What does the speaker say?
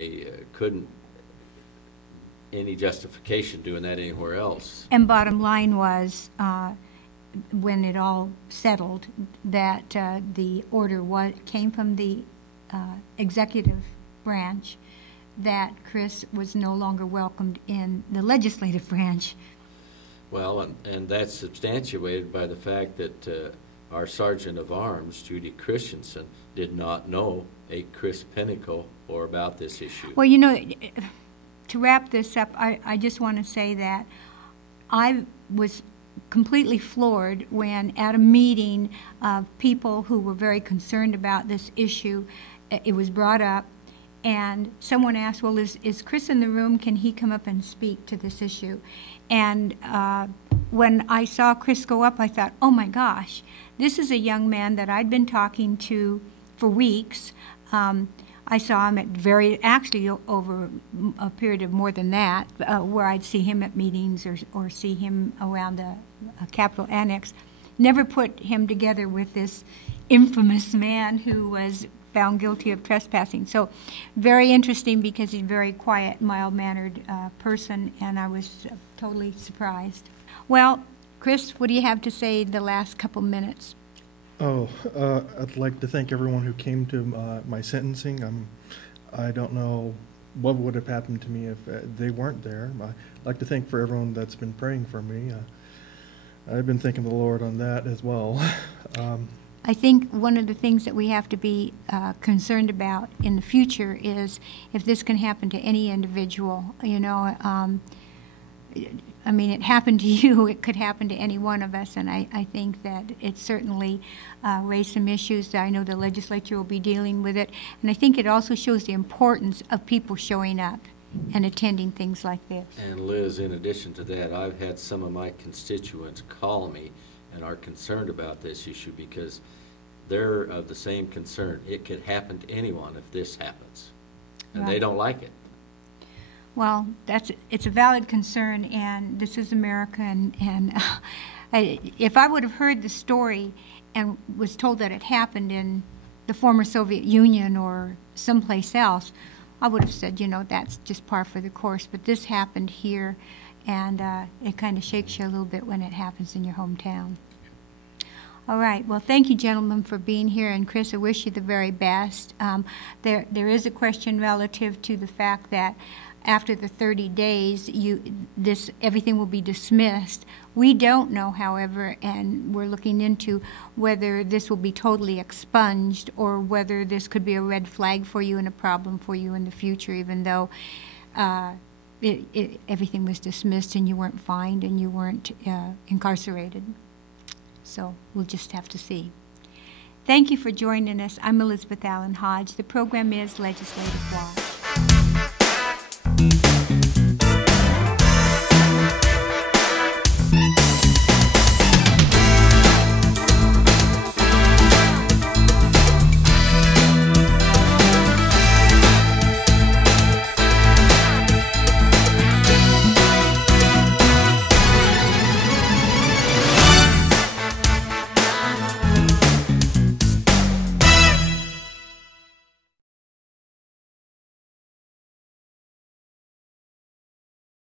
they couldn't any justification doing that anywhere else. And bottom line was, when it all settled, that the order came from the executive branch that Chris was no longer welcomed in the legislative branch. Well, and that's substantiated by the fact that our Sergeant of Arms, Judy Christensen, did not know a Chris Pentico or about this issue. Well, you know, to wrap this up, I just want to say that I was completely floored when at a meeting of people who were very concerned about this issue, it was brought up, and someone asked, well, is Chris in the room? Can he come up and speak to this issue? And when I saw Chris go up, I thought, oh my gosh, this is a young man that I'd been talking to for weeks. I saw him actually over a period of more than that, where I'd see him at meetings or see him around the Capitol Annex. Never put him together with this infamous man who was found guilty of trespassing. So very interesting, because he's a very quiet, mild-mannered person, and I was totally surprised. Well, Chris, what do you have to say the last couple minutes? I'd like to thank everyone who came to my sentencing. I don't know what would have happened to me if they weren't there. I'd like to thank for everyone that's been praying for me. I've been thanking the Lord on that as well. I think one of the things that we have to be concerned about in the future is if this can happen to any individual. You know, I mean, it happened to you, it could happen to any one of us, and I think that it certainly raised some issues. I know the legislature will be dealing with it, and I think it also shows the importance of people showing up and attending things like this. And Liz, in addition to that, I've had some of my constituents call me and are concerned about this issue because they're of the same concern. It could happen to anyone if this happens, and Right. They don't like it. Well, it's a valid concern, and this is America, and if I would have heard the story and was told that it happened in the former Soviet Union or someplace else, I would have said, you know, that's just par for the course. But this happened here, and it kind of shakes you a little bit when it happens in your hometown. All right. Well, thank you, gentlemen, for being here. And Chris, I wish you the very best. There is a question relative to the fact that after the 30 days, everything will be dismissed. We don't know, however, and we're looking into whether this will be totally expunged or whether this could be a red flag for you and a problem for you in the future, even though everything was dismissed and you weren't fined and you weren't incarcerated. So we'll just have to see. Thank you for joining us. I'm Elizabeth Allen Hodge. The program is Legislative Watch.